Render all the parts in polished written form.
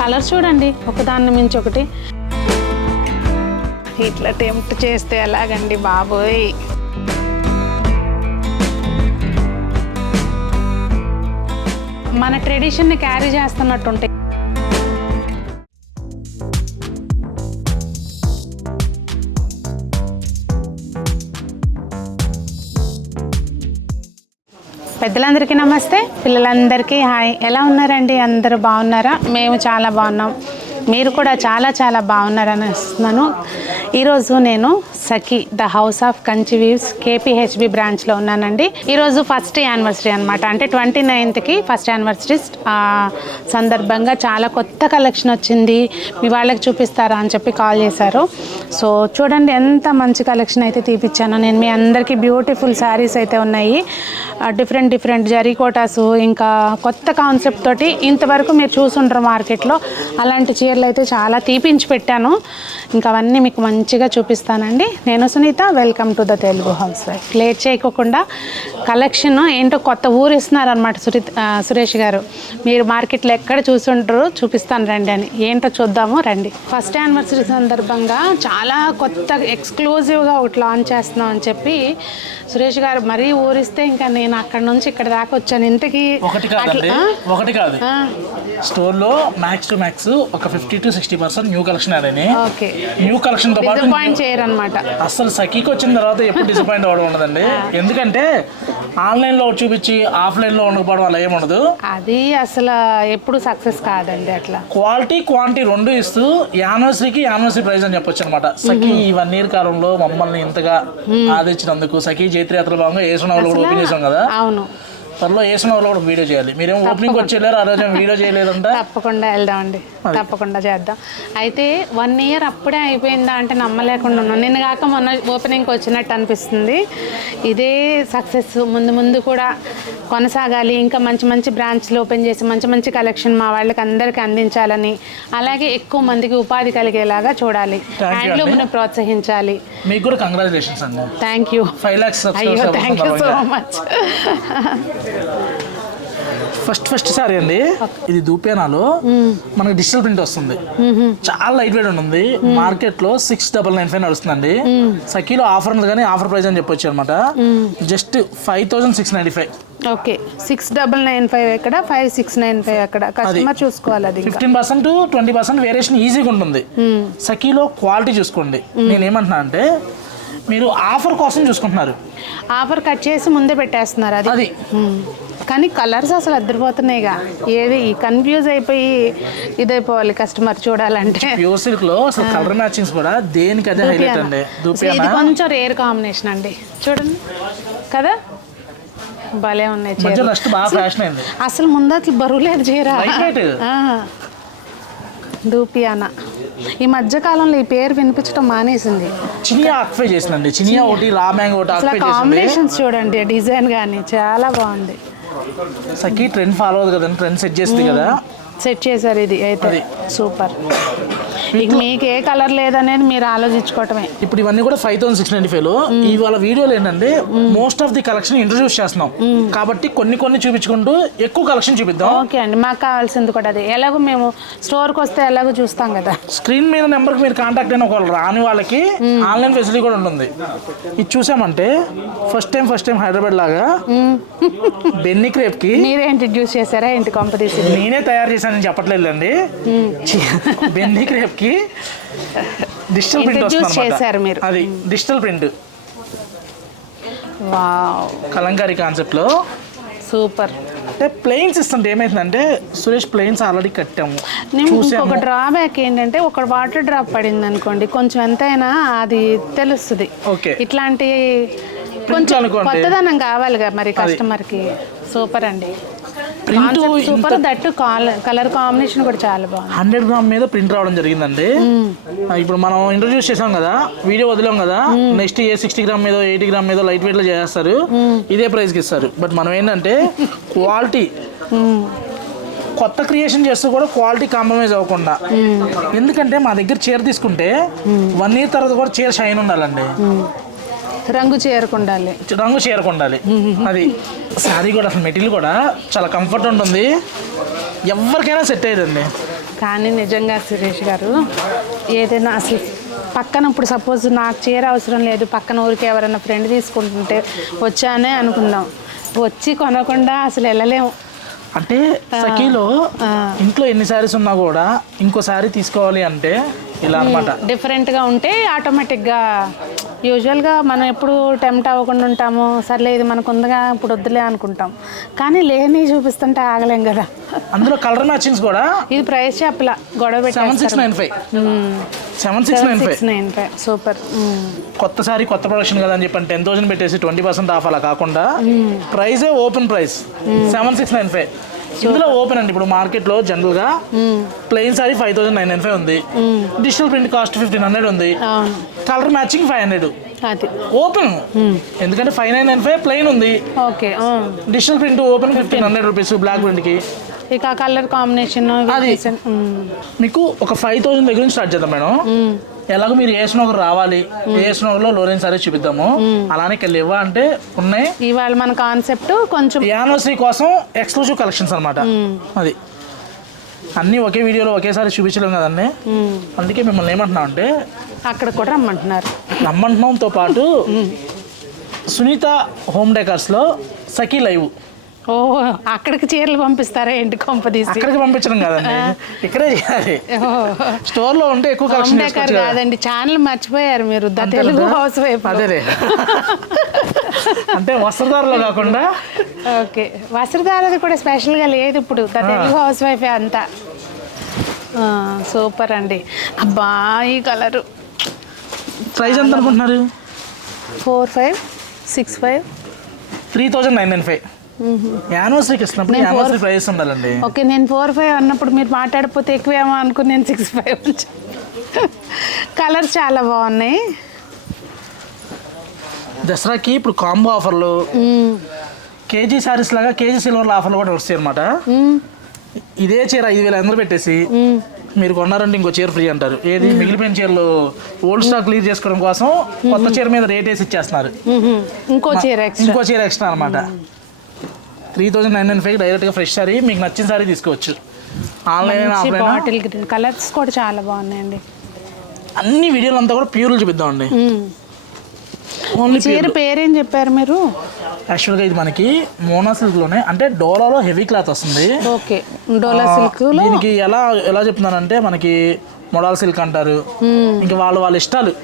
Colours చూడండి, ఒకదాన్ని మించి ఒకటి. ఇట్లా టెంప్ట్ చేస్తే ఎలాగండి బాబోయ్. మన ట్రెడిషన్ని క్యారీ చేస్తున్నట్టుంటాయి. పెద్దలందరికీ నమస్తే, పిల్లలందరికీ హాయ్. ఎలా ఉన్నారండి? అందరూ బాగున్నారా? మేము చాలా బాగున్నాం. మీరు కూడా చాలా చాలా బాగున్నారని వస్తున్నాను. ఈరోజు నేను Sakhi the house of Kanchi weaves KPHB బ్రాంచ్లో ఉన్నానండి. ఈరోజు ఫస్ట్ యానివర్సరీ అనమాట. అంటే 29th ఫస్ట్ యానివర్సరీ సందర్భంగా చాలా కొత్త కలెక్షన్ వచ్చింది, మీ వాళ్ళకి చూపిస్తారా అని చెప్పి కాల్ చేశారు. సో చూడండి ఎంత మంచి కలెక్షన్ అయితే తీపిచ్చాను నేను మీ అందరికీ. బ్యూటిఫుల్ శారీస్ అయితే ఉన్నాయి, డిఫరెంట్ జరీకోటాసు, ఇంకా కొత్త కాన్సెప్ట్ తోటి. ఇంతవరకు మీరు చూసుంటారు మార్కెట్లో అలాంటి చీరలు అయితే చాలా తీపించి పెట్టాను. ఇంకా అవన్నీ మీకు మంచిగా చూపిస్తానండి. నేను Sunitha, welcome to the Telugu housewife. Late చేయకోకుండా కలెక్షన్ ఏంటో కొత్త ఊరు ఇస్తున్నారనమాట సురేష్ గారు. మీరు మార్కెట్లో ఎక్కడ చూసుంటారు, చూపిస్తాను రండి అని. ఏంటో చూద్దాము రండి. ఫస్ట్ యానివర్సరీ సందర్భంగా చాలా కొత్త ఎక్స్క్లూజివ్గా ఒకటి లాంచ్ చేస్తున్నాం అని చెప్పి సురేష్ గారు మరీ ఊరిస్తే ఇంకా నేను అక్కడ నుంచి ఇక్కడ దాకా వచ్చాను. ఇంతకీ ఒకటి కాదు, స్టోర్ లో మ్యాక్స్ టు మ్యాక్స్ ఒక 50 to 60% న్యూ కలెక్షన్ అదని. న్యూ కలెక్షన్ తో పాటు డిసప్పాయింట్ చేయరన్నమాట. అసలు సఖీకి వచ్చిన తర్వాత ఎప్పుడు డిసప్పాయింట్ అవ్వడం ఉండదండి. ఎందుకంటే ఆన్లైన్ లో చూపించి ఆఫ్లైన్ లో ఉండకపోవడం అలా ఏముండదు. అది అసలు ఎప్పుడు సక్సెస్ కాదండి. అట్లా క్వాలిటీ క్వాంటిటీ రెండు ఇస్తూ యానివర్సరీకి యానివర్సరీ ప్రైజ్ అని చెప్పొచ్చు అనమాట. సఖీ ఈ 1 year కాలంలో మమ్మల్ని ఇంతగా ఆదరించినందుకు. సఖీ జైత్రయాత్రలో భాగంగా ఏసునవలు కూడా ఓపెన్ చేసాం కదా. అవును, త్వరలో ఏసునవలో కూడా వీడియో చేయాలి. మీరేమో ఓపెనింగ్ వచ్చి వెళ్ళారు, ఆ రోజు వీడియో చేయలేదంట. తప్పకుండా వెళ్దామండి, తప్పకుండా చేద్దాం. అయితే 1 year అప్పుడే అయిపోయిందా అంటే నమ్మలేకుండా ఉన్నాను. నిన్న కాక మొన్న ఓపెనింగ్కి వచ్చినట్టు అనిపిస్తుంది. ఇదే సక్సెస్ ముందు ముందు కూడా కొనసాగాలి. ఇంకా మంచి బ్రాంచ్లు ఓపెన్ చేసి మంచి కలెక్షన్ మా వాళ్ళకి అందరికీ అందించాలని, అలాగే ఎక్కువ మందికి ఉపాధి కలిగేలాగా చూడాలి. హ్యాండ్లూమ్ని ప్రోత్సహించాలి. మీకు కూడా కంగ్రాచులేషన్స్ అండి. Thank you. 5 lakhs అయ్యో, thank you so much. First sorry అండి, ఇది దూపేనాలో మనకి డిజిటల్ ప్రింట్ వస్తుంది. చాలా లైట్ వెయిట్ ఉంటుంది. మార్కెట్ లో 6,995 నడుస్తుందండి. సఖీలో ఆఫర్ ఉంది కానీ ఆఫర్ ప్రైస్ అని చెప్పొచ్చు అనమాట. జస్ట్ 5,695. ఓకే, 6,995 ఎక్కడ, 5,695 ఎక్కడ, కస్టమర్ చూసుకోవాలి. అది 15% to 20% వేరియేషన్ ఈజీగా ఉంటుంది. సఖీలో క్వాలిటీ చూసుకోండి. నేనేమంటున్నా అంటే మీరు ఆఫర్ కోసం చూసుకుంటున్నారు, ఆఫర్ కట్ చేసి ముందే పెట్టేస్తున్నారు. అది కానీ కలర్స్ అసలు అద్దరిపోతున్నాయిగా. ఏది కన్ఫ్యూజ్ అయిపోయి ఇదైపోవాలి కస్టమర్ చూడాలంటే. ప్యూర్ సిల్క్ లో అసలు కలర్ మ్యాచింగ్స్ కూడా దేనికి అదే హైలైట్ అండి. ఇది కొంచెం రేర్ కాంబినేషన్ అండి, చూడండి కదా, భలే ఉన్నాయి. అసలు ముందు అసలు బరువు లేదు చీర. దూపియానా ఈ మధ్య కాలంలో ఈ పేరు వినిపించడం మానేసింది. చినియా ఆక్యుపై చేసిందండి. చినియా ఒకటి, రా మ్యాంగో ఒకటి ఆక్యుపై చేసింది. కాంబినేషన్స్ చూడండి, డిజైన్ కానీ చాలా బాగుంది. సఖీ ట్రెండ్ ఫాలో అవుతుంది కదా, ట్రెండ్ సెట్ చేస్తుంది కదా, సెట్ చేశారు. ఇది అయితే సూపర్. ఇక మీకు ఏ కలర్ లేదనేది మీరు ఆలోచించుకోవటమే. ఇప్పుడు ఇవన్నీ కూడా 5,695లో. ఇవాళ వీడియోలో ఏంటంటే most of the collection introduce చేస్తున్నాం కాబట్టి కొన్ని చూపించుకుంటూ ఎక్కువ కలెక్షన్ చూపిద్దాం. ఓకే అండి, మాకు కావాల్సింది కూడా అదే. ఎలాగో మేము స్టోర్కి వస్తే ఎలాగో చూస్తాం కదా. స్క్రీన్ మీద నెంబర్కి మీరు కాంటాక్ట్ అయిన ఒకళ్ళు రాని వాళ్ళకి ఆన్లైన్ ఫెసిలిటీ కూడా ఉంటుంది. ఇది చూసామంటే ఫస్ట్ టైం హైదరాబాద్ లాగా బెన్నీ క్రేప్ కి మీరే ఇంట్రడ్యూస్ చేశారా ఏంటి? కాంపిటీషన్ నేనే తయారు చేశానని చెప్పట్లేదండి. బెన్నీ క్రేప్ కి డిజిటల్ ప్రింట్ వస్తుంది. అది డిజిటల్ ప్రింట్ కలంకారీ కాన్సెప్ట్ లో సూపర్. అంటే ప్లెయిన్స్ ఇస్తుంటే ఏమైతుందంటే సురేష్ ప్లెయిన్స్ ఆల్రెడీ కట్టాము. ఇంకొక డ్రాబ్యాక్ ఏంటంటే ఒక వాటర్ డ్రాప్ పడింది అనుకోండి, కొంచెం ఎంతైనా అది తెలుస్తుంది. ఇట్లాంటి కొంచెం కొత్తదనం కావాలిగా మరి కస్టమర్కి. సూపర్ అండి, సూపర్. దట్టు కలర్ కాంబినేషన్ కూడా చాలా బాగుంది. 100 grams మీద ప్రింట్ రావడం జరిగిందండి. ఇప్పుడు మనం ఇంట్రడ్యూస్ చేసాం కదా, వీడియో వదిలాం కదా, నెక్స్ట్ 60 grams మీద 80 grams మీద లైట్ వెయిట్ లో చేస్తారు, ఇదే ప్రైస్ కి ఇస్తారు. బట్ మనం ఏంటంటే క్వాలిటీ కొత్త క్రియేషన్ చేస్తూ కూడా క్వాలిటీ కాంప్రమైజ్ అవ్వకుండా. ఎందుకంటే మా దగ్గర చీర తీసుకుంటే 1 year తర్వాత కూడా చీర షైన్ ఉండాలండి, రంగు చేరుకుండాలి. అది శారీ కూడా అసలు మెటీరియల్ కూడా చాలా కంఫర్ట్ ఉంటుంది, ఎవరికైనా సెట్ అయ్యేదండి. కానీ నిజంగా సురేష్ గారు ఏదైనా అసలు పక్కన ఇప్పుడు సపోజ్ నాకు చీర అవసరం లేదు, పక్కన ఊరికి ఎవరైనా ఫ్రెండ్ తీసుకుంటుంటే వచ్చానే అనుకుందాం, వచ్చి కొనకుండా అసలు వెళ్ళలేము. అంటే సఖీలో ఇంట్లో ఎన్ని శారీస్ ఉన్నా కూడా ఇంకో శారీ తీసుకోవాలి అంటే ఇలా అనమాట. డిఫరెంట్గా ఉంటే ఆటోమేటిక్గా యూజువల్గా మనం ఎప్పుడు టెంప్ట్ అవ్వకుండా ఉంటాము, సర్లే ఇది మనకు ఉందిగా ఇప్పుడు వద్దులే అనుకుంటాం, కానీ లేని చూపిస్తుంటే ఆగలేం కదా. అందులో కలర్ మ్యాచింగ్స్ కూడా ఇది ప్రైస్ చెప్పలా, గొడవ పెట్టి 7695 సూపర్. కొత్త సారీ కొత్త ప్రొడక్షన్ కదా అని చెప్పి 10,000 పెట్టేసి 20% ఆఫ్ అలా కాకుండా ప్రైజే ఓపెన్ ప్రైస్ 7695. ఇందులో ఓపెన్ అండి. ఇప్పుడు మార్కెట్ లో జనరల్ గా ప్లెయిన్ సారీ 5,995 ఉంది, డిజిటల్ ప్రింట్ కాస్ట్ 1,500 ఉంది, కలర్ మ్యాచింగ్ 500. అది ఓపెన్ ఎందుకంటే 5,995 ప్లెయిన్ ఉంది, okay. Digital print open 1,500 rupees black print కి. ఇక కలర్ కాంబినేషన్ అది మీకు ఒక 5,000 దగ్గర నుంచి స్టార్ట్ చేద్దాం మేడం. ఎలాగో మీరు ఏసునగర్ రావాలి, ఏసునగర్లో లోరెన్స్ సారీ చూపిద్దాము. అలానే ఇక్కడ లేవా అంటే ఉన్నాయి. ఇవాళ మన కాన్సెప్ట్ కొంచెం యానివర్సరీ కోసం ఎక్స్క్లూజివ్ కలెక్షన్స్ అనమాట. అది అన్నీ ఒకే వీడియోలో ఒకేసారి చూపించలేం కదండి, అందుకే మిమ్మల్ని ఏమంటున్నాం అంటే అక్కడ కూడా రమ్మంటున్నాంతో పాటు సునీత హోమ్ డెకర్స్లో సఖీ లైవ్. ఓ అక్కడికి చీరలు పంపిస్తారా ఏంటి? కొంపదీసి అక్కడికి పంపించడం కాదండి, ఇక్కడే చేయాలి. స్టోర్ లో ఉంటే ఎక్కువ కలెక్షన్ కాదండి, ఛానల్ మర్చిపోయారు మీరు. The Telugu house wife. అదే అంటే వస్త్రధారలో కాకుండా ఓకే, వస్త్రధారది కూడా స్పెషల్గా లేదు ఇప్పుడు, ద తెలుగు హౌస్ వైఫే అంతా. సూపర్ అండి. అబ్బా ఈ కలరు ప్రైస్ ఎంత అనుకుంటున్నారు? 4565 3,995. యానివర్సరీకి ఇస్తున్నప్పుడు యానివర్సరీ ప్రైస్ ఉండాలండి. ఓకే, నేను 45 అన్నప్పుడు మీరు మాట్లాడిపోతే ఎక్కువేమో అనుకుని నేను 65 కలర్స్ చాలా బాగున్నాయి. దసరాకి ఇప్పుడు కాంబో ఆఫర్లు, కేజీ శారీస్ లాగా కేజీ సిల్వర్ల ఆఫర్లు కూడా వస్తాయి అనమాట. ఇదే చీర 5,500 పెట్టేసి మీరు కొన్నారంటే ఇంకో చీర ఫ్రీ అంటారు. ఏది మిగిలిపోయిన చీరలు ఓల్డ్ స్టాక్ క్లియర్ చేసుకోవడం కోసం కొత్త చీర మీద రేట్ వేసి ఇచ్చేస్తున్నారు. ఇంకో చీర ఎక్స్ట్రా అనమాట. 3,995 డైరెక్ట్గా ఫ్రెష్ సారీ మీకు నచ్చిన సారీ తీసుకోవచ్చు. ఆన్లైన్ బాటిల్ గ్రీన్ కలర్స్ కూడా చాలా బాగున్నాయండి. అన్ని వీడియోలు అంతా కూడా ప్యూర్లు చూపిద్దాండి. చీర పేరేం చెప్పారు మీరు? యాక్చువల్గా ఇది మనకి మోనా సిల్క్ లోనే, అంటే డోలాలో హెవీ క్లాత్ వస్తుంది. ఓకే, డోలా సిల్క్. దీనికి ఎలా చెప్తున్నానంటే మనకి మొడాల్ సిల్క్ అంటారు. ఇంకా వాళ్ళ ఇష్టాలు.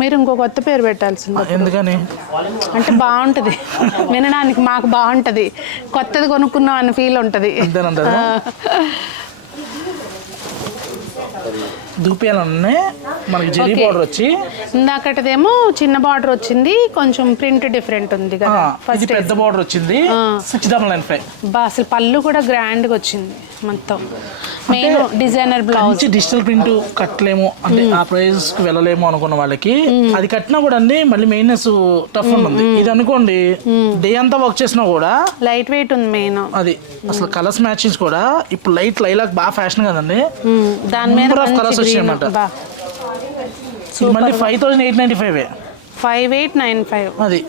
మీరు ఇంకో కొత్త పేరు పెట్టాల్సింది. ఎందుకని అంటే బాగుంటుంది వినడానికి, మాకు బాగుంటుంది, కొత్తది కొనుక్కున్నాం అన్న ఫీల్ ఉంటుంది. అంతేనంటారా? దూపియాలనే మనకి జరీ బార్డర్ వచ్చి, ఇందాకటదేమో చిన్న బార్డర్ వచ్చింది, కొంచెం ప్రింట్ డిఫరెంట్ ఉంది కదా. ఇది పెద్ద బార్డర్ వచ్చింది 6,995. అసలు పళ్ళు కూడా గ్రాండ్ గా వచ్చింది మొత్తం. Main designer blouse. Digital print కట్టలేము అంటే ఆ ప్రైస్ కి వెళ్ళలేము అనుకున్న వాళ్ళకి అది కట్టినా కూడా అండి మళ్ళీ మెయిన్నెస్ టఫ్ ఉంటుంది. ఇది అనుకోండి డే అంతా వర్క్ చేసినా కూడా లైట్ వెయిట్ ఉంది మెయిన్. అది అసలు కలర్స్ మ్యాచింగ్స్ కూడా ఇప్పుడు లైలాక్ బాగా ఫ్యాషన్ కదండి, దాని మీద కలర్స్ వచ్చాయి అన్నమాట. మళ్ళీ 5,895. 5,895 అది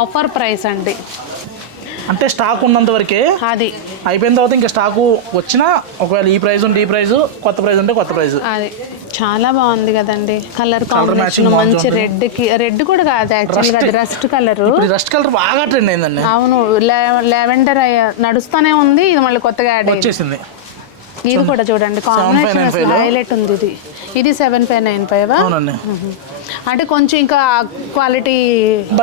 ఆఫర్ ప్రైస్ అండి. అంటే స్టాక్ ఉన్నంత వరకే, అది అయిపోయిన తర్వాత ఇంకా స్టాకు వచ్చినా ఒకవేళ ఈ ప్రైస్ ఉంటే ఈ ప్రైస్, కొత్త ప్రైస్ ఉంటే కొత్త ప్రైస్. అది చాలా బాగుంది కదండి. కలర్ కాంబినేషన్ మంచి రెడ్ కూడా కాదు యాక్చువల్గా, అది రస్ట్ కలర్. రస్ట్ కలర్ బాగా ట్రెండ్ అయిందండి. అవును, లెవెండర్ నడుస్తూనే ఉంది, ఇది మళ్ళీ కొత్తగా యాడ్ వచ్చేసింది. ఇది కూడా చూడండి కాంబినేషన్ హైలైట్ ఉంది. ఇది 7,595. అవునండి, అంటే కొంచెం ఇంకా క్వాలిటీ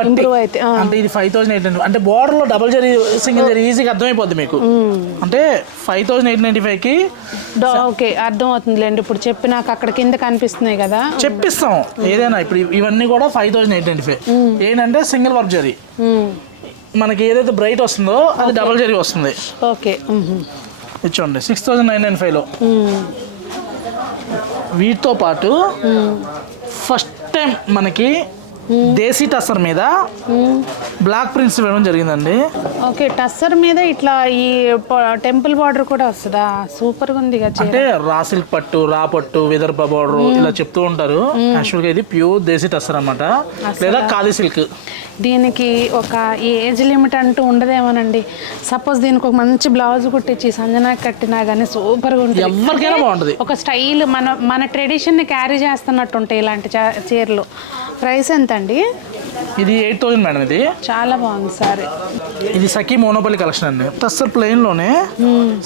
ఇంప్రూవ్ అయితే. అంటే ఇది 5,895. అంటే బోర్డర్ లో డబుల్ జరీ సింగిల్ జరీ ఈజీగా అర్థమైపోద్ది మీకు. అంటే 5,895కి ఓకే అర్థమవుతుందిలేండి. ఇప్పుడు చెప్పినాక అక్కడ కింద కనిపిస్తున్నాయి కదా, చెప్పిస్తాం ఏదైనా. ఇప్పుడు ఇవన్నీ కూడా 5,895. ఏంటంటే సింగిల్ వర్క్ జరీ. మనకి ఏదైతే బ్రైట్ వస్తుందో అది డబుల్ జరీ వస్తుంది. ఓకే, ఇచ్చోండి 6,995లో. వీటితో పాటు ఫస్ట్ టైం మనకి దేశీ టస్సర్ మీద బ్లాక్ ప్రింట్స్ వేయడం జరిగిందండి. ఓకే, టస్సర్ మీద ఇట్లా ఈ టెంపుల్ బార్డర్ కూడా వస్తుందా? సూపర్ గా ఉంది కదా చీర. అంటే రా సిల్క్ పట్టు, రా పట్టు, విదర్భ బార్డర్ ఇలా చెప్తూ ఉంటారు. యాక్చువల్గా ఇది ప్యూర్ దేశీ టస్సర్ అన్నమాట, లేదా ఖాదీ సిల్క్. దీనికి ఒక ఏజ్ లిమిట్ అంటూ ఉండదేమోనండి. సపోజ్ దీనికి ఒక మంచి బ్లౌజ్ కుట్టించి సంజనా కట్టినా కానీ సూపర్గా ఉంటుంది. ఎవరికైనా బాగుంటుంది. ఒక స్టైల్ మన ట్రెడిషన్ని క్యారీ చేస్తున్నట్టు ఉంటాయి ఇలాంటి చీరలు. ప్రైస్ ఎంత అండి? ఇది 8,000 మేడం. ఇది చాలా బాగుంది సారీ. ఇది సఖీ మోనోపల్లి కలెక్షన్ అండి. టస్సర్ ప్లెయిన్ లోనే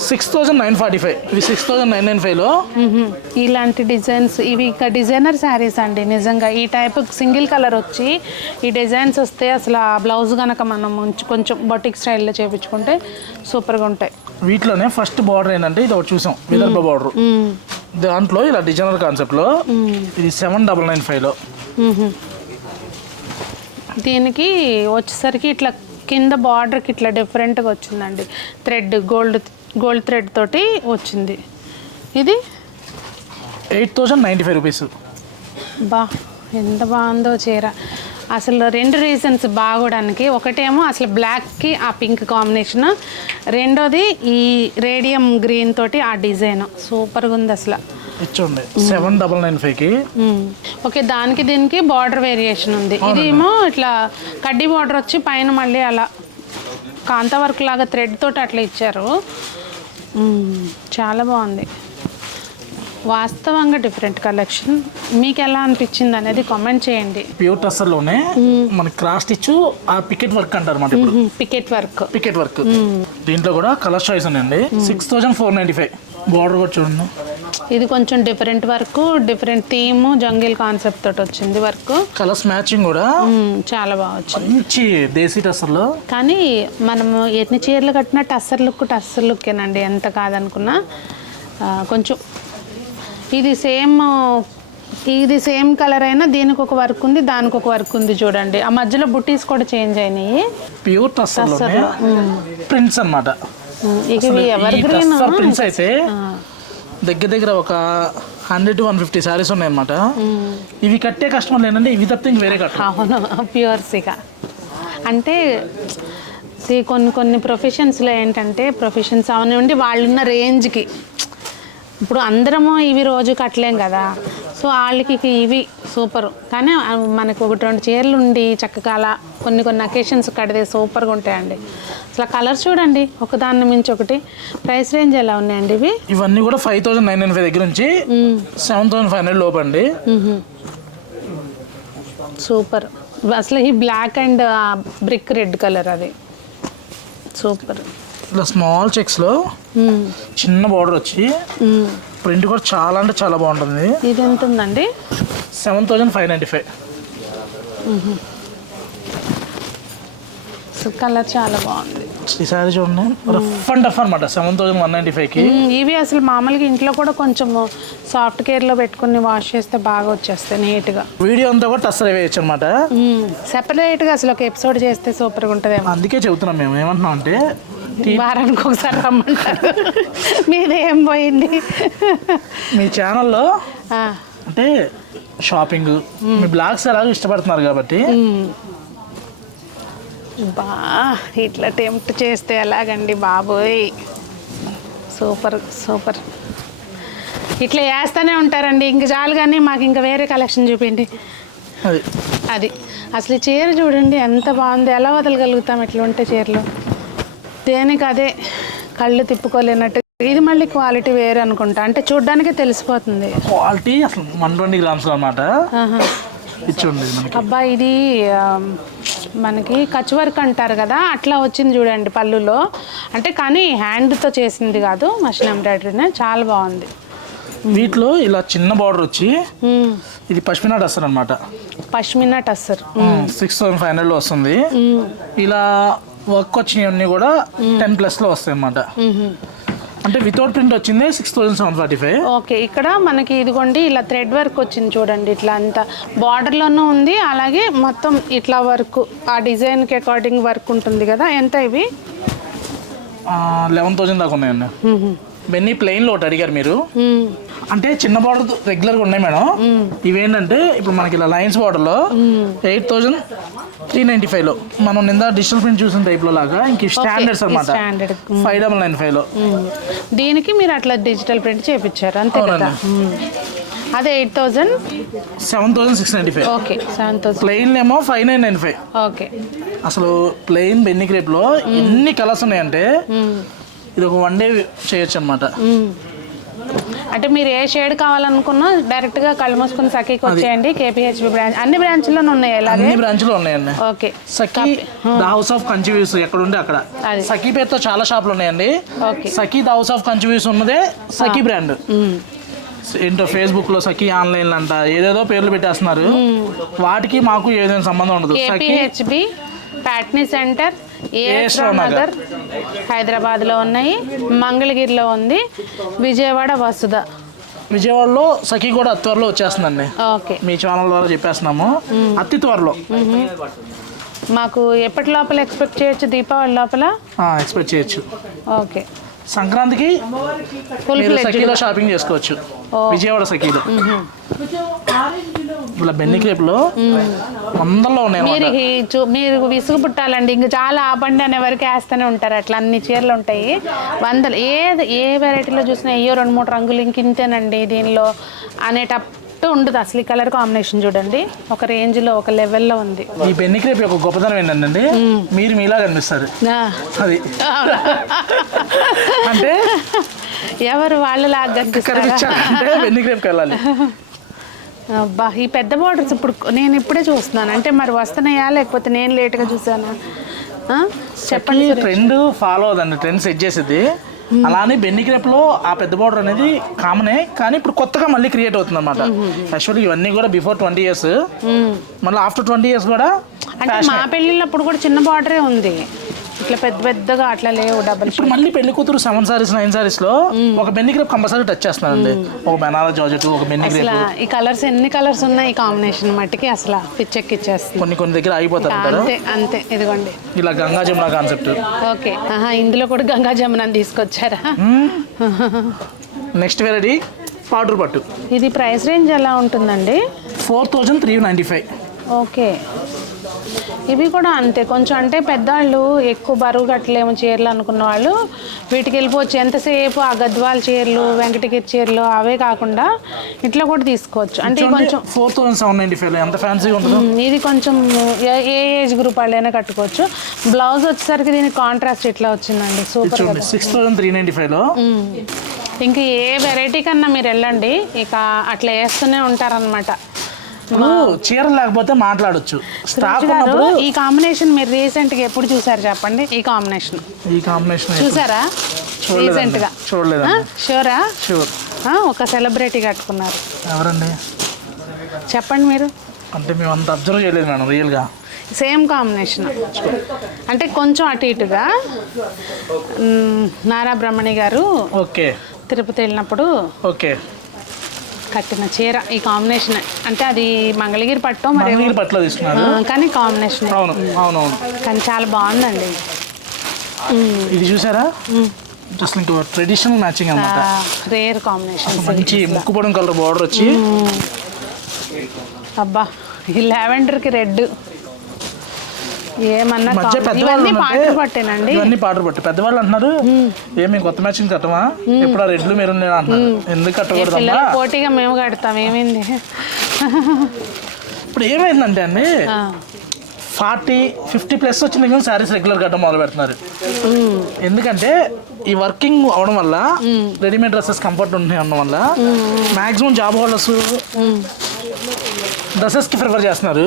6,945. ఇది 6,995లో. ఇలాంటి డిజైన్స్ ఇవి ఇక డిజైనర్ శారీస్ అండి. నిజంగా ఈ టైప్ సింగిల్ కలర్ వచ్చి ఈ డిజైన్స్ వస్తే అసలు ఆ బ్లౌజ్ కనుక మనం కొంచెం బొటిక్ స్టైల్లో చేయించుకుంటే సూపర్గా ఉంటాయి. వీటిలోనే ఫస్ట్ బార్డర్ ఏంటంటే ఇది ఒకటి చూసాం, విదర్భ బార్డర్. దాంట్లో ఇలా డిజైనర్ కాన్సెప్ట్లో ఇది 7,995లో. దీనికి వచ్చేసరికి ఇట్లా కింద బార్డర్కి ఇట్లా డిఫరెంట్గా వచ్చిందండి. థ్రెడ్ గోల్డ్ థ్రెడ్ తోటి వచ్చింది. ఇది 8,095 రూపీస్. బా ఎంత బాగుందో చీర. అసలు 2 రీజన్స్ బాగోడానికి. ఒకటేమో అసలు బ్లాక్కి ఆ పింక్ కాంబినేషన్, రెండోది ఈ రేడియం గ్రీన్ తోటి ఆ డిజైన్ సూపర్గా ఉంది అసలు. ఇచ్చండి 7,995కి. ఓకే, దానికి దీనికి బార్డర్ వేరియేషన్ ఉంది. ఇదేమో ఇట్లా కడ్డీ బార్డర్ వచ్చి పైన మళ్ళీ అలా కాంతా వర్క్ లాగా థ్రెడ్ తోటి అట్లా ఇచ్చారు. చాలా బాగుంది. వాస్తవంగా డిఫరెంట్ కలెక్షన్. మీకు ఎలా అనిపించింది అనేది కామెంట్ చేయండి. ప్యూర్ టస్సర్లోనే మనకి క్రాస్ స్టిచ్ ఆ పికెట్ వర్క్ అంటారు అన్నమాట. ఇప్పుడు పికెట్ వర్క్ దీంట్లో కూడా కలర్ చాయిస్ ఉన్నాయండి. 6,495. బార్డర్ కూడా చూడండి. ఇది కొంచెం different work, different theme, jungle concept తోటి వచ్చింది వర్క్. కలర్స్ మ్యాచింగ్ కూడా చాలా బాగా వచ్చింది. మంచి దేశీ టస్సర్లో. కానీ మనము ఎన్ని చీరలు కట్టినా టస్సర్ లుక్కేనండి, ఎంత కాదనుకున్నా. కొంచెం ఇది సేమ్ కలర్ అయినా దీనికి ఒక వర్క్ ఉంది, దానికి ఒక వర్క్ ఉంది చూడండి. ఆ మధ్యలో బుట్టీస్ కూడా చేంజ్ అయినాయి. ప్యూర్ టస్సర్లోనే ప్రింట్స్ అన్నమాట. ఇవి ఎవర్ గ్రీన్ ప్రింట్స్ అయితే దగ్గర ఒక 100 to 150 శారీస్ ఉన్నాయన్నమాట. ఇవి కట్టే కస్టమర్లు ఏంటంటే ఇవి తప్పితే ఇంక వేరే కట్ట. అవును, ప్యూర్స్గా అంటే కొన్ని ప్రొఫెషన్స్లో ఏంటంటే ప్రొఫెషన్స్ అవనివ్వండి వాళ్ళున్న రేంజ్కి. ఇప్పుడు అందరము ఇవి రోజు కట్టలేం కదా, సో వాళ్ళకి ఇవి సూపర్. కానీ మనకు 1-2 చీరలు ఉండి చక్కగా అలా కొన్ని అకేషన్స్ కడితే సూపర్గా ఉంటాయండి. అసలు కలర్ చూడండి, ఒకదాన్ని మించి ఒకటి. ప్రైస్ రేంజ్ ఎలా ఉన్నాయండి ఇవి? ఇవన్నీ కూడా 5,995 దగ్గర నుంచి 7,500 లోపు అండి. సూపర్. అసలు ఈ black and brick red colour అది సూపర్. ఇలా స్మాల్ చెక్స్లో చిన్న బార్డర్ వచ్చి ప్రింట్ కూడా చాలా అంటే చాలా బాగుంటుంది. ఇది ఎంత ఉందండి? 7,595. కలర్ చాలా బాగుంది. ఈ సారీ చూడండి, రఫ్ అండ్ టఫ్ అనమాట. 7,195కి. ఇవి అసలు మామూలుగా ఇంట్లో కూడా కొంచెం సాఫ్ట్ కేర్లో పెట్టుకుని వాష్ చేస్తే బాగా వచ్చేస్తాయి నీట్గా. వీడియో అంతా కూడా టస్సర్ వేయచ్చు అనమాట. సెపరేట్గా అసలు ఒక ఎపిసోడ్ చేస్తే సూపర్గా ఉంటుంది. అందుకే చెబుతున్నాం మేము. ఏమంటున్నాం అంటే వారానికి ఒకసారి రమ్మంటారు. మీదేం పోయింది మీ ఛానల్లో అంటే షాపింగ్, మీ బ్లాగ్స్ ఎలాగో ఇష్టపడుతున్నారు కాబట్టి బా ఇట్లా టెంప్ట్ చేస్తే ఎలాగండి బాబోయ్. సూపర్. ఇట్లా వేస్తూనే ఉంటారండి. ఇంక చాలు కానీ మాకు ఇంకా వేరే కలెక్షన్ చూపిండి. అది అసలు ఈ చీర చూడండి ఎంత బాగుంది. ఎలా వదలగలుగుతాం ఇట్లా ఉంటే చీరలు? దేనికి అదే కళ్ళు తిప్పుకోలేనట్టు. ఇది మళ్ళీ క్వాలిటీ వేరే అనుకుంటా, అంటే చూడ్డానికే తెలిసిపోతుంది. క్వాలిటీ అసలు 120 గ్రామ్స్ అనమాట. అబ్బా ఇది మనకి కచ్ వర్క్ అంటారు కదా, అట్లా వచ్చింది చూడండి పళ్ళులో. అంటే కానీ హ్యాండ్తో చేసింది కాదు, మషిన్ ఎంబ్రాయిడరీనే. చాలా బాగుంది. వీటిలో ఇలా చిన్న బార్డర్ వచ్చి ఇది పష్మినా టస్సర్ అనమాట. పష్మినా టస్సర్ 6,500లో వస్తుంది. ఇలా వర్క్ వచ్చినవన్నీ కూడా 10+ వస్తాయి అన్నమాట. అంటే వితౌట్ ప్రింట్ వచ్చింది 6,745. ఓకే, ఇక్కడ మనకి ఇదిగోండి ఇలా థ్రెడ్ వర్క్ వచ్చింది చూడండి. ఇట్లా అంతా బార్డర్లోనూ ఉంది, అలాగే మొత్తం ఇట్లా వర్క్ ఆ డిజైన్కి అకార్డింగ్ వర్క్ ఉంటుంది కదా. ఎంత ఇవి? 11,000 దాకా ఉన్నాయండి. ఇవన్నీ ప్లెయిన్లో ఒకటి అడిగారు మీరు. అంటే చిన్న బార్డర్ రెగ్యులర్గా ఉన్నాయి మేడం. ఇవేంటంటే ఇప్పుడు మనకి ఇలా లైన్స్ బార్డర్లో 8,395లో మనం నింద డిజిటల్ ప్రింట్ చూసిన టైప్లో లాగా ఇంక స్టాండర్డ్స్ అనమాట. స్టాండర్డ్ 5,995లో. దీనికి మీరు అట్లా డిజిటల్ ప్రింట్ చేయించారు అంతే కదా. అదే 8,000 7,695. ఓకే 7,000. ప్లెయిన్ ఏమో 5,995. ఓకే అసలు ప్లెయిన్ బెన్నీ క్రేప్లో ఎన్ని కలర్స్ ఉన్నాయంటే ఇది ఒక 1 డే చేయొచ్చు అనమాట. అంటే మీరు ఏ షేడ్ కావాలనుకున్నా డైరెక్ట్గా కళ్ళు మూసుకుని సఖీకి వచ్చేయండి. కేపీహెచ్బి బ్రాంచ్ అన్ని బ్రాంచ్లోనే ఉన్నాయి. అన్ని బ్రాంచ్లో ఉన్నాయండి. Okay Sakhi the house of Kanchi views ఎక్కడ ఉంటే అక్కడ సఖీ పేరుతో చాలా షాపులు ఉన్నాయండి. Okay Sakhi the house of Kanchi views ఉన్నదే సఖీ బ్రాండ్. ఏంటో ఫేస్బుక్లో సఖీ ఆన్లైన్లో అంట ఏదేదో పేర్లు పెట్టేస్తున్నారు. వాటికి మాకు ఏదైనా సంబంధం ఉండదు. కేపీహెచ్బి ప్యాట్నీ సెంటర్ ఏఎస్ రావు నగర్ హైదరాబాద్లో ఉన్నాయి. మంగళగిరిలో ఉంది. విజయవాడ వసుధ. విజయవాడలో సఖీ కూడా అతి త్వరలో వచ్చేస్తుందండి. ఓకే మీ ఛానల్ ద్వారా చెప్పేస్తున్నాము. అతి త్వరలో. మాకు ఎప్పటి లోపల ఎక్స్పెక్ట్ చేయొచ్చు? దీపావళి లోపల ఎక్స్పెక్ట్ చేయొచ్చు. ఓకే సంక్రాంతికి మీరు సఖీలో షాపింగ్ చేసుకోవచ్చు. విజయవాడ సఖీలో ఇలా బెన్నీ క్రేప్లో వందల్లో ఉన్నాయి. మీరు విసుగు పుట్టాలండి, ఇంక చాలా ఆపండి అనే వరకు వేస్తూనే ఉంటారు. అట్లా అన్ని చీరలు ఉంటాయి వందలు. ఏ వెరైటీలో చూసినా అయ్యో 2-3 రంగులు ఇంక ఇంతేనండి దీనిలో అనేటప్పుడు ఉండదు. అసలు ఈ కలర్ కాంబినేషన్ చూడండి ఒక రేంజ్లో ఒక లెవెల్లో ఉంది. ఈ బెన్నీ క్రేప్ యొక్క గొప్పతనం ఏంటంటే మీరు మీలా కనిపిస్తారు. అది అంటే ఎవరు వాళ్ళలాగా కనిపిస్తారు. బెన్నీ క్రేప్కి వెళ్ళాలి. అబ్బా ఈ పెద్ద బార్డర్స్ ఇప్పుడు నేను ఇప్పుడే చూస్తున్నాను. అంటే మరి వస్తున్నాయా లేకపోతే నేను లేట్గా చూసాను? చెప్పండి. ట్రెండ్ ఫాలో అవుదండి, ట్రెండ్ సెట్ చేసేది. అలానే బెన్నీ క్రేప్లో ఆ పెద్ద బార్డర్ అనేది కామనే, కానీ ఇప్పుడు కొత్తగా మళ్ళీ క్రియేట్ అవుతుంది అనమాట. యాక్చువల్లీ ఇవన్నీ కూడా బిఫోర్ 20 years, మళ్ళీ ఆఫ్టర్ 20 years కూడా. అంటే మా పెళ్ళిళ్ళప్పుడు కూడా చిన్న బార్డరే ఉంది, ఇట్లా పెద్దగా అట్లా లేవు డబల్. ఇప్పుడు మళ్ళీ పెళ్లి కూతురు 7 sarees 9 sarees లో ఒక బెన్నీ క్రేప్ కంపల్సరీ టచ్ చేస్తున్నారండి. ఒక బెనారస్ జార్జెట్, ఒక బెన్నీ క్రేప్. ఈ కలర్స్ ఎన్ని కలర్స్ ఉన్నాయి ఈ కాంబినేషన్ మట్టికి అసలు పిచ్చెక్కిచ్చేస్తుంది. కొన్ని దగ్గర అయిపోతారు. అంతే ఇదిగోండి ఇలా గంగా జమున కాన్సెప్ట్. ఓకే ఇందులో కూడా గంగా జమున తీసుకొచ్చారా? నెక్స్ట్ వెరైటీ పౌడర్ పట్టు. ఇది ప్రైస్ రేంజ్ ఎలా ఉంటుందండి? 4,395. ఓకే ఇవి కూడా అంతే కొంచెం. అంటే పెద్దవాళ్ళు ఎక్కువ బరువు కట్టలేము చీరలు అనుకున్న వాళ్ళు వీటికి వెళ్ళిపోవచ్చు. ఎంతసేపు ఆ గద్వాల చీరలు, వెంకటగిరి చీరలు అవే కాకుండా ఇట్లా కూడా తీసుకోవచ్చు. అంటే కొంచెం 4,795 ఎంత ఫ్యాన్సీగా ఉంటుందో. ఇది కొంచెం ఏ ఏజ్ గ్రూప్ వాళ్ళైనా కట్టుకోవచ్చు. బ్లౌజ్ వచ్చేసరికి దీనికి కాంట్రాస్ట్ ఇట్లా వచ్చిందండి, సూపర్. 6,395లో. ఇంక ఏ వెరైటీ కన్నా మీరు వెళ్ళండి, ఇక అట్లా వేస్తూనే ఉంటారనమాట. చీర లేకపోతే మాట్లాడొచ్చు. ఈ కాంబినేషన్ మీరు రీసెంట్గా ఎప్పుడు చూసారు చెప్పండి? ఈ కాంబినేషన్ చూసారా రీసెంట్గా? చూడలేదు. షూరా? షూర్. ఒక సెలబ్రిటీ కట్టుకున్నారు. ఎవరండి చెప్పండి మీరు. అంటే మేము అంత అబ్జర్వ్ చేయలేదు మేడం రియల్గా. సేమ్ కాంబినేషన్, అంటే కొంచెం అటు ఇటుగా. నారా బ్రహ్మణి గారు ఓకే తిరుపతి వెళ్ళినప్పుడు ఓకే కట్టిన చీర ఈ కాంబినేషన్. అంటే అది మంగళగిరి పట్టు మరి పట్టులో తీసుకున్నారు, కానీ కాంబినేషన్ అవునవును కానీ చాలా బాగుందండి. ఇది చూసారా? జస్ట్ ఇంకా ట్రెడిషనల్ మ్యాచింగ్ అన్నమాట. రేర్ కాంబినేషన్, మంచి ముక్కుపొడం కలర్ బార్డర్ వచ్చి. అబ్బా ఈ లావెండర్కి రెడ్ ఏమన్నా ఇవన్నీ పాటర్ పట్టు. పెద్దవాళ్ళు అంటున్నారు ఏమి కొత్త మ్యాచింగ్ కట్టమా, ఎప్పుడు ఆ రెడ్లు మీరు అంటున్నారు. ఎందుకు కట్టకూడదు? పోటీగా మేము కడతాం. ఏమైంది ఇప్పుడు ఏమైందంటే అండి 40-50+ వచ్చిన దగ్గర శారీస్ రెగ్యులర్ కట్టడం మొదలు పెడుతున్నారు. ఎందుకంటే ఈ వర్కింగ్ అవడం వల్ల రెడీమేడ్ డ్రెస్సెస్ కంఫర్ట్ ఉంటాయి అనడం వల్ల మ్యాక్సిమం జాబ్ హోల్డర్స్ డ్రెస్సెస్కి ప్రిఫర్ చేస్తున్నారు.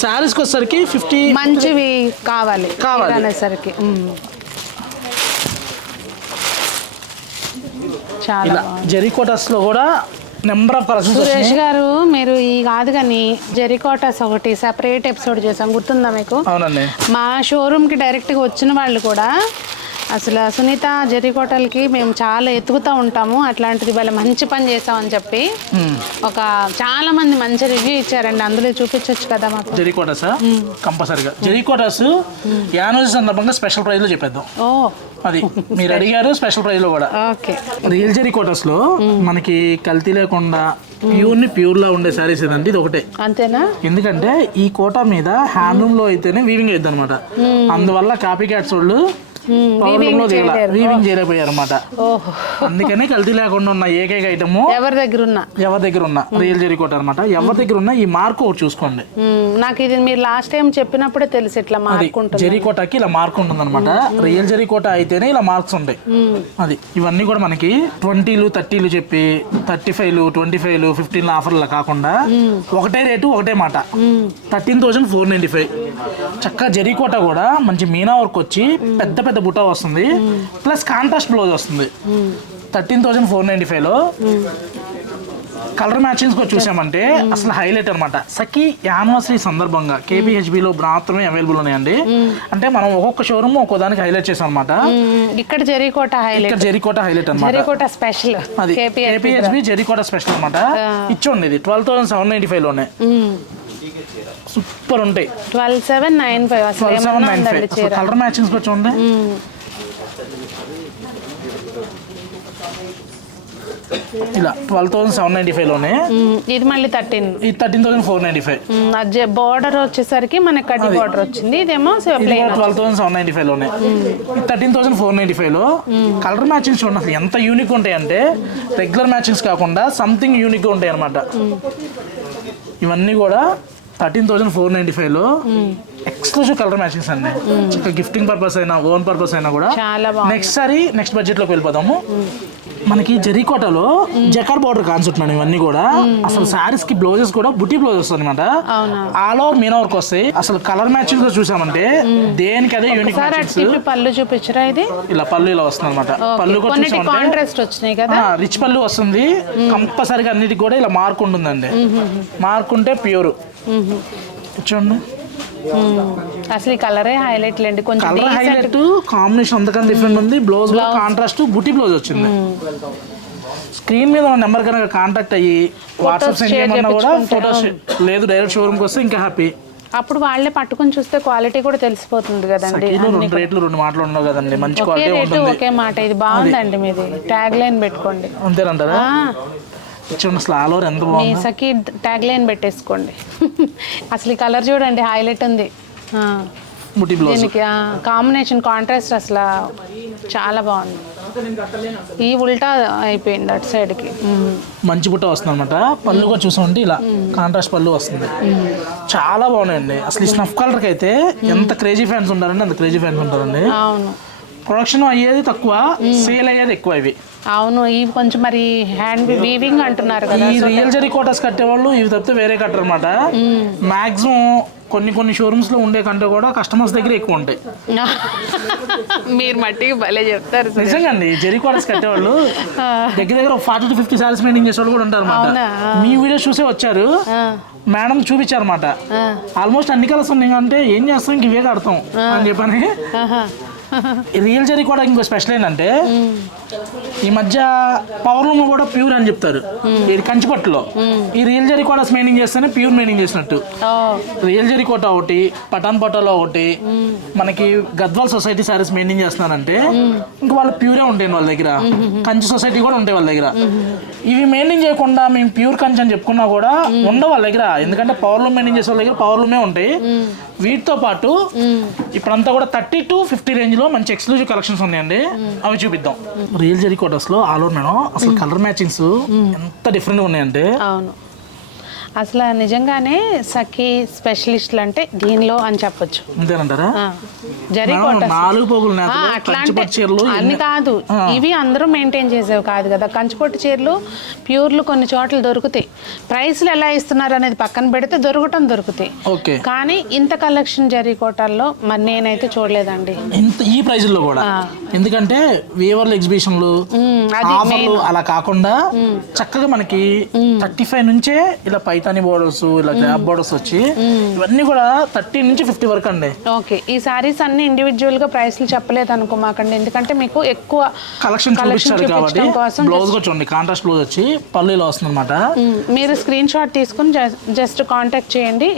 శారీస్కి వచ్చేసరికి 50 మంచివి కావాలి అనేసరికి చాలా. జెరీకోటాస్లో కూడా నెంబర్ ఆఫ్ కలర్స్. సురేష్ గారు మీరు ఈ కాదు కానీ జెరీకోటాస్ ఒకటి సెపరేట్ ఎపిసోడ్ చేసాం, గుర్తుందా మీకు? అవునండి. మా షోరూమ్కి డైరెక్ట్గా వచ్చిన వాళ్ళు కూడా అసలు సునీత జెర్రికోటలకి మేము చాలా ఎత్తుకుతూ ఉంటాము. అట్లాంటిది వాళ్ళ మంచి పని చేసామని చెప్పి ఒక చాలా మంది మంచి రివ్యూ ఇచ్చారండి. అందులో చూపించవచ్చు కదా మాకు. జెర్రికోటాస్ కంపల్సరీగా జెర్రికోటాస్ యానివర్సరీ సందర్భంగా స్పెషల్ ప్రైజ్ లో చెప్పేద్దాం. ఓ అది మీరు అడిగారు, స్పెషల్ ప్రైజ్ లో కూడా. ఓకే. రియల్ జెర్రికోటాస్ లో మనకి కల్తీ లేకుండా ప్యూర్ లా ఉండే శారీస్ ఏదండి ఇది ఒకటే. అంతేనా? ఎందుకంటే ఈ కోటా మీద హ్యాండ్లూమ్ లో అయితేనే వీవింగ్ అయింది అనమాట. అందువల్ల కాపీ క్యాట్స్ వాళ్ళు వీవింగ్ చేయలేకపోయారు అనమాట. అందుకని కల్తీ లేకుండా ఉన్న ఏకైక ఐటమ్ ఎవరి దగ్గర ఉన్న రియల్ జెర్రికోట అనమాట. ఎవరి దగ్గర ఉన్న ఈ మార్క్ ఒకటి చూసుకోండి. నాకు ఇది మీరు లాస్ట్ టైం చెప్పినప్పుడే తెలుసు ఇట్లా మార్క్ ఉంటుంది. జెర్రికోటకి ఇలా మార్క్ ఉంటుంది అనమాట. రియల్ జెర్రికోట అయితేనే ఇలా మార్క్స్ ఉంటాయి. అది ఇవన్నీ కూడా మనకి 20లు 30లు చెప్పి 35లు 25లు 15 ఆఫర్లు కాకుండా ఒకటే రేటు ఒకటే మాట 13,495. చక్కగా జెర్రికోట కూడా మంచి మీనా వర్క్ వచ్చి పెద్ద పెద్ద బుట్ట వస్తుంది, ప్లస్ కాంట్రాస్ట్ బ్లౌజ్ వస్తుంది. 13,495లో కలర్ మ్యాచింగ్స్ కూడా చూసామంటే అసలు హైలైట్ అనమాట. సఖీ యానివర్సరీ సందర్భంగా కేపీహెచ్బిలో మాత్రమే అవైలబుల్ ఉన్నాయండి. అంటే మనం ఒక్కొక్క షోరూమ్ ఒక్కో దానికి హైలైట్ చేసాం అనమాట. ఇక్కడ జెర్రికోట హైలైట్ అనమాట. జెర్రికోట స్పెషల్, అది కేపీహెచ్బి జెర్రికోట స్పెషల్ అనమాట. ఇచ్చోండి ఇది 12,795 లోనే సూపర్ ఉంటాయి. 12,795 కలర్ మ్యాచింగ్స్ కూడా చూడండి. ఇలా 12,795 లోనే ఇది మళ్ళీ 13,495. బోర్డర్ వచ్చేసరికి మనకి కడ్డీ బోర్డర్ వచ్చింది. ఇదేమో 12,795 లోనే 13,495 లో కలర్ మ్యాచింగ్స్ చూడండి అసలు ఎంత యూనిక్ ఉంటాయి అంటే రెగ్యులర్ మ్యాచింగ్స్ కాకుండా సంథింగ్ యూనిక్ గా ఉంటాయి అనమాట. ఇవన్నీ కూడా 13,495 లో ఎక్స్క్లూజివ్ కలర్ మ్యాచింగ్స్ అండి. గిఫ్టింగ్ పర్పస్ అయినా ఓన్ పర్పస్ అయినా కూడా నెక్స్ట్ బడ్జెట్ లోకి వెళ్ళిపోదాము. మనకి జెర్రికోటలో జకార్ బార్డర్ కాన్సెప్ట్ మేడం. ఇవన్నీ కూడా అసలు సారీస్ కి బ్లౌజెస్ కూడా బుటీ బ్లౌజ్ వస్తుంది అనమాట. ఆల్ ఓవర్ మీనా వర్క్ వస్తాయి. అసలు కలర్ మ్యాచింగ్ లో చూసామంటే దేనికి అదే యూనిక్ పళ్ళు చూపించరా. ఇది ఇలా పళ్ళు ఇలా వస్తుంది అనమాట. పళ్ళు కూడా రిచ్ పళ్ళు వస్తుంది. కంపల్సరీగా అన్నిటికి కూడా ఇలా మార్క్ ఉంటుందండి. మార్క్ ఉంటే ప్యూర్. చూడండి అసలు ఈ కలరే హైలైట్ లేండి. కొంచెం కలర్ హైలైట్, కాంబినేషన్ అంతకన్నా డిఫరెంట్ ఉంది. బ్లౌజ్ కాంట్రాస్ట్ బుటీ బ్లౌజ్ వచ్చింది. స్క్రీన్ మీద నెంబర్ కనుక కాంటాక్ట్ అయ్యి వాట్సాప్ సెండ్ చేయమన్నా కూడా ఫోటోస్ లేదు డైరెక్ట్ షోరూమ్కి వస్తే ఇంకా హ్యాపీ. అప్పుడు వాళ్ళే పట్టుకొని చూస్తే క్వాలిటీ కూడా తెలిసిపోతుంది కదండి. 2 రేట్లు 2 మాటలు ఉండవు కదండి. మంచి క్వాలిటీ ఉంటుంది. ఒకే మాట. ఇది బాగుందండి. మీది ట్యాగ్ లైన్ పెట్టుకోండి. అంతేనంటారా? అసలు ఆల్ ఓవర్ ఎంత బాగుంది. సఖీ ట్యాగ్ లైన్ పెట్టేసుకోండి. అసలు ఈ కలర్ చూడండి హైలైట్ ఉంది. దీనికి కాంబినేషన్ కాంట్రాస్ట్ అసలు చాలా బాగుంది. ఈ ఉల్టా అయిపోయింది అటు సైడ్ కి. మంచి బుట్ట వస్తుంది అనమాట. పళ్ళు కూడా చూసామంటే ఇలా కాంట్రాస్ట్ పళ్ళు వస్తుంది. చాలా బాగున్నాయండి. అసలు ఈ స్నఫ్ కలర్ కి అయితే ఎంత క్రేజీ ఫ్యాన్స్ ఉంటారండి అంత క్రేజీ ఫ్యాన్స్ ఉంటారండి. అవును. ప్రొడక్షన్ అయ్యేది తక్కువ, సేల్ అయ్యేది ఎక్కువ ఇవి. అవును. ఇవి కొంచెం మరి హ్యాండ్ వీవింగ్ అంటున్నారు కదా. ఈ రియల్ జెర్రికోటాస్ కట్టేవాళ్ళు ఇవి తప్పితే వేరే కట్టరు అనమాట. మాక్సిమం కొన్ని షోరూమ్స్ లో ఉండే కంటే కూడా కస్టమర్స్ దగ్గర ఎక్కువ ఉంటాయి. మీరు మట్టికి భలే చెప్తారు. నిజంగా అండి. జెర్రికోటాస్ కట్టేవాళ్ళు దగ్గర 40 to 50 సారీస్ మెయింటైన్ చేసే వాళ్ళు కూడా ఉంటారు అనమాట. మీ వీడియో చూసే వచ్చారు, మేడం చూపించారు అనమాట. ఆల్మోస్ట్ అన్ని కలర్స్ ఉన్నాయి అంటే ఏం చేస్తాం ఇంక ఇవే కడతాం అని చెప్పని. రియల్ జెర్రికోట ఇంకో స్పెషల్ ఏంటంటే ఈ మధ్య పవర్ లూమ్ కూడా ప్యూర్ అని చెప్తారు. ఇది కంచిపట్టులో ఈ రియల్ జెర్రికోటాస్ మెయింటైన్ చేస్తేనే ప్యూర్ మెయింటైన్ చేసినట్టు. రియల్ జెర్రికోట ఒకటి, పఠాన్ పటోలా ఒకటి, మనకి గద్వాల్ సొసైటీ సారీస్ మెయింటైన్ చేస్తున్నారంటే ఇంకా వాళ్ళు ప్యూరే ఉంటాయి వాళ్ళ దగ్గర. కంచి సొసైటీ కూడా ఉంటాయి వాళ్ళ దగ్గర. ఇవి మెయింటైన్ చేయకుండా మేము ప్యూర్ కంచి అని చెప్పుకున్నా కూడా ఉండవు వాళ్ళ దగ్గర. ఎందుకంటే పవర్ లూమ్ మెయింటైన్ చేసే వాళ్ళ దగ్గర పవర్ లూమే ఉంటాయి. వీటితో పాటు ఇప్పుడంతా కూడా 30 to 50 రేంజ్ లో మంచి ఎక్స్క్లూజివ్ కలెక్షన్స్ ఉన్నాయండి. అవి చూపిద్దాం. రియల్ జెర్రికోటాస్ లో ఆల్ ఓవర్ మేడం అసలు కలర్ మ్యాచింగ్స్ ఎంత డిఫరెంట్ గా ఉన్నాయంటే. అవును. అసలు నిజంగానే సఖీ స్పెషలిస్టులు అంటే దీనిలో అని చెప్పొచ్చు. అంతేనంటారా? అన్ని కాదు, ఇవి అందరూ మెయింటైన్ చేసేవి కాదు కదా. కంచిపట్టు చీరలు ప్యూర్లు కొన్ని చోట్ల దొరుకుతాయి. ప్రైస్లు ఎలా ఇస్తున్నారు అనేది పక్కన పెడితే దొరుకుతాయి. కానీ ఇంత కలెక్షన్ జెర్రికోటల్లో మరి నేనైతే చూడలేదండి ఈ ప్రైస్ లో కూడా. ఎందుకంటే వీవర్ల ఎగ్జిబిషన్లు అలా కాకుండా చక్కగా మనకి 35 నుంచే ఇలా పై పైతాని బోర్డర్స్ ఇలా గ్రాప్ బోర్డర్స్ వచ్చి ఇవన్నీ కూడా 30 నుంచి 50 వరకు అండి. ఓకే, ఈ సారీస్ అన్ని ఇండివిజువల్ గా ప్రైస్లు చెప్పలేదు అనుకోమాకండి, ఎందుకంటే మీకు ఎక్కువ కలెక్షన్ చూపించారు కాబట్టి. బ్లౌజ్ కూడా చూడండి, కాంట్రాస్ట్ బ్లౌజ్ వచ్చి పల్లీలో వస్తుంది అనమాట. మీరు స్క్రీన్ షాట్ తీసుకుని జస్ట్ కాంటాక్ట్ చేయండి.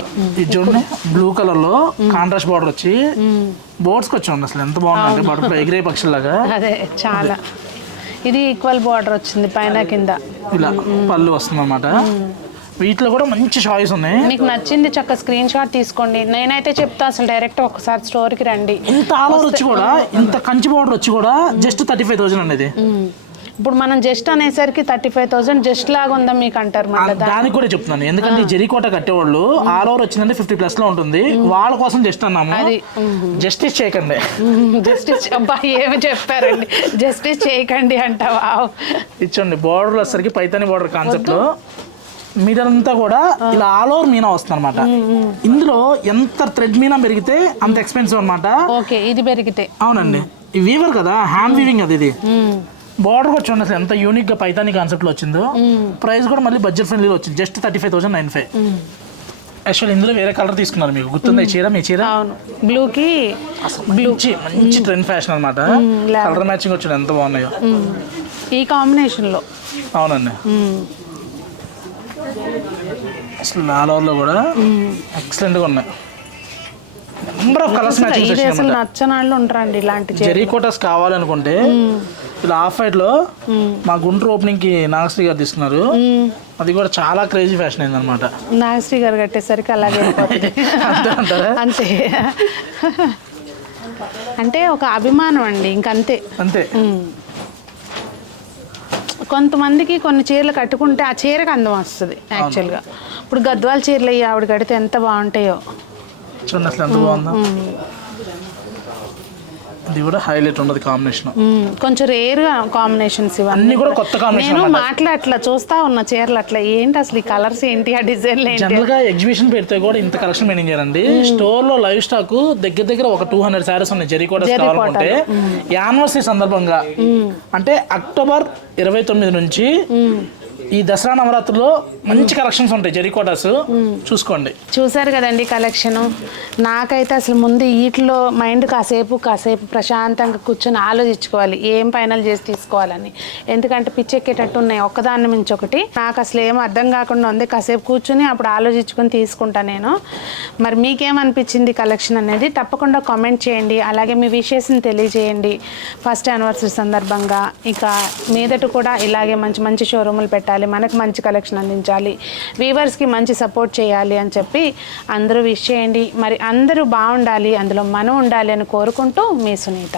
ఇది చూడండి, బ్లూ కలర్ లో కాంట్రాస్ట్ బార్డర్ వచ్చి బోర్డ్స్ కి వచ్చి అసలు ఎంత బాగుందంటే బటర్ఫ్లై ఎగిరే పక్షులాగా. అదే చాలా, ఇది ఈక్వల్ బార్డర్ వచ్చింది పైన కింద, ఇలా పళ్ళు వస్తుంది అనమాట. వీటిలో కూడా మంచి చాయిస్ ఉన్నాయి. మీకు నచ్చింది చక్క స్క్రీన్ షాట్ తీసుకోండి. నేనైతే చెప్తా అసలు డైరెక్ట్ ఒకసారి స్టోర్కి రండి. ఇంత ఆల్ ఓవర్ వచ్చి కూడా, ఇంత కంచి బార్డర్ వచ్చి కూడా జస్ట్ 35,000 అండి ఇది. ఇప్పుడు మనం జస్ట్ అనేసరికి 35,000 జస్ట్ లాగా ఉందా మీకు అంటారు. దానికి కూడా చెప్తున్నాను, ఎందుకంటే జరీకోట కట్టేవాళ్ళు ఆల్ ఓవర్ వచ్చిందంటే 50+ లో ఉంటుంది. వాళ్ళ కోసం జస్ట్ అన్నాము, జస్టిస్ చేయకండి. జస్టిస్ అబ్బా ఏమి చెప్పారండి, జస్టిస్ చేయకండి అంటావా. ఇచ్చండి బార్డర్ వచ్చేసరికి పైతాని బార్డర్ కాన్సెప్ట్ లో మీదంతా కూడా ఇలా ఆల్ ఓవర్ మీనా వస్తుంది అనమాట. ఇందులో ఎంత థ్రెడ్ మీనా పెరిగితే అంత ఎక్స్పెన్సివ్ అనమాట. ఓకే, ఇది పెరిగితే. అవునండి, వీవర్ కదా, హ్యాండ్ వీవింగ్ అది. ఇది బార్డర్ కూడా చూడండి అసలు ఎంత యూనిక్ గా పైతాని కాన్సెప్ట్ లో వచ్చిందో. ప్రైస్ కూడా మళ్ళీ బడ్జెట్ ఫ్రెండ్లీలో వచ్చింది, జస్ట్ 35,995. యాక్చువల్ ఇందులో వేరే కలర్ తీసుకున్నారు, మీకు గుర్తుంది ఈ చీర? మీ చీర బ్లూకి మంచి ట్రెండ్ ఫ్యాషన్ అనమాట. కలర్ మ్యాచింగ్ వచ్చింది, ఎంత బాగున్నాయో ఈ కాంబినేషన్ లో. అవునండి, అసలు ఆల్ ఓవర్ లో కూడా ఎక్సలెంట్ గా ఉన్నాయి. Number of colours matching. నచ్చనాళ్ళు ఉంటారండి ఇలాంటి జరీకోటాస్ కావాలనుకుంటే ఇలా ఆఫ్ వైట్ లో మా గుంటూరు ఓపెనింగ్ కి నాగశ్రీ గారు తీసుకున్నారు. అది కూడా చాలా క్రేజీ ఫ్యాషన్ అయింది అనమాట. నాగశ్రీ గారు కట్టేసరికి అలాగే అంతే, అంటే ఒక అభిమానం అండి, ఇంకంతే. అంతే. కొంతమందికి కొన్ని చీరలు కట్టుకుంటే ఆ చీరకు అందం వస్తుంది యాక్చువల్గా. ఇప్పుడు గద్వాల చీరలు అయ్యి ఆవిడ కడితే ఎంత బాగుంటాయో చూడండి, అసలు ఎంత బాగుందో. ఇది కూడా హైలైట్ ఉండదు కాంబినేషన్, కొంచెం రేర్ కాంబినేషన్స్ ఇవన్నీ కూడా కొత్త కాంబినేషన్. నేను మాట్లాడట్లా చూస్తా ఉన్న చీరలు అట్లా ఏంటి అసలు ఈ కలర్స్ ఏంటి, ఆ డిజైన్లు ఏంటి. జనరల్ గా ఎగ్జిబిషన్ పెడితే కూడా ఇంత కలెక్షన్ మెయింటైన్ చేయాలండి. స్టోర్ లో లైవ్ స్టాక్ దగ్గర ఒక 200 సారీస్ ఉన్నాయి జరీకోట కావాలనుకుంటే. యానివర్సరీ సందర్భంగా అంటే అక్టోబర్ 29 నుంచి ఈ దసరా నవరాత్రుల్లో మంచి కలెక్షన్స్ ఉంటాయి జరీకోటాస్, చూసుకోండి. చూసారు కదండి కలెక్షన్. నాకైతే అసలు ముందు వీటిలో మైండ్ కాసేపు ప్రశాంతంగా కూర్చొని ఆలోచించుకోవాలి ఏం ఫైనల్ చేసి తీసుకోవాలని. ఎందుకంటే పిచ్చెక్కేటట్టు ఉన్నాయి ఒక్కదాన్ని మించి ఒకటి. నాకు అసలు ఏం అర్థం కాకుండా ఉంది. కాసేపు కూర్చొని అప్పుడు ఆలోచించుకొని తీసుకుంటాను నేను. మరి మీకేమనిపించింది కలెక్షన్ అనేది తప్పకుండా కామెంట్ చేయండి. అలాగే మీ విషెస్ని తెలియజేయండి. ఫస్ట్ యానివర్సరీ సందర్భంగా ఇక మీదట కూడా ఇలాగే మంచి మంచి షోరూములు పెట్టాలి, మనకు మంచి కలెక్షన్ అందించాలి, వీవర్స్కి మంచి సపోర్ట్ చేయాలి అని చెప్పి అందరూ విష్ చేయండి. మరి అందరూ బాగుండాలి, అందులో మనం ఉండాలి అని కోరుకుంటూ మీ సునీత.